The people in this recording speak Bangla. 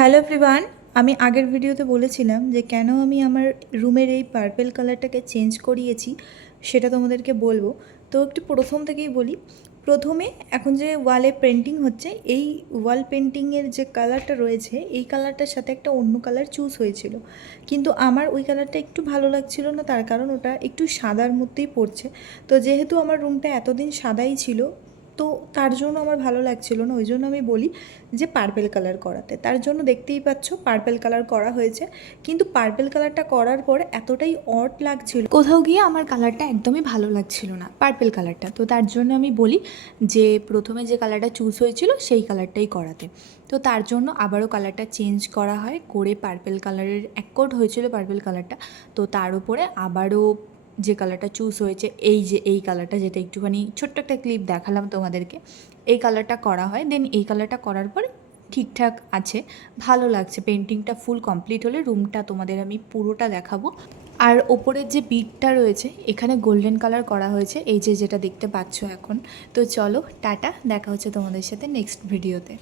Hello everyone. আমি আগের ভিডিওতে বলেছিলাম যে কেন আমি আমার রুমের এই পার্পেল কালারটাকে চেঞ্জ করিয়েছি সেটা তোমাদেরকে বলবো। তো একটু প্রথম থেকেই বলি। প্রথমে এখন যে ওয়ালে পেন্টিং হচ্ছে, এই ওয়াল পেন্টিংয়ের যে কালারটা রয়েছে এই কালারটার সাথে একটা অন্য কালার চুজ হয়েছিল, কিন্তু আমার ওই কালারটা একটু ভালো লাগছিল না, তার কারণ ওটা একটু সাদার মধ্যেই পড়ছে। তো যেহেতু আমার রুমটা এতদিন সাদাই ছিল, তো তার জন্য আমার ভালো লাগছিল না, ওই জন্য আমি বলি যে পার্পেল কালার করাতে। তার জন্য দেখতেই পাচ্ছ পার্পেল কালার করা হয়েছে, কিন্তু পার্পেল কালারটা করার পর এতটাই অড লাগছিল, কোথাও গিয়ে আমার কালারটা একদমই ভালো লাগছিল না পার্পেল কালারটা। তো তার জন্য আমি বলি যে প্রথমে যে কালারটা চুজ হয়েছিল সেই কালারটাই করাতে। তো তার জন্য আবারও কালারটা চেঞ্জ করা হয়, করে পার্পেল কালারের অ্যাকর্ড হয়েছিল পার্পেল কালারটা। তো তার উপরে আবারও যে কালারটা চুজ হয়েছে, এই যে এই কালারটা, যেটা একটুখানি ছোট্ট একটা ক্লিপ দেখালাম তোমাদেরকে, এই কালারটা করা হয়। দেন এই কালারটা করার পরে ঠিকঠাক আছে, ভালো লাগছে। পেন্টিংটা ফুল কমপ্লিট হলে রুমটা তোমাদের আমি পুরোটা দেখাবো। আর ওপরের যে বিটটা রয়েছে এখানে গোল্ডেন কালার করা হয়েছে, এই যে যেটা দেখতে পাচ্ছ এখন। তো চলো টাটা, দেখা হচ্ছে তোমাদের সাথে নেক্সট ভিডিওতে।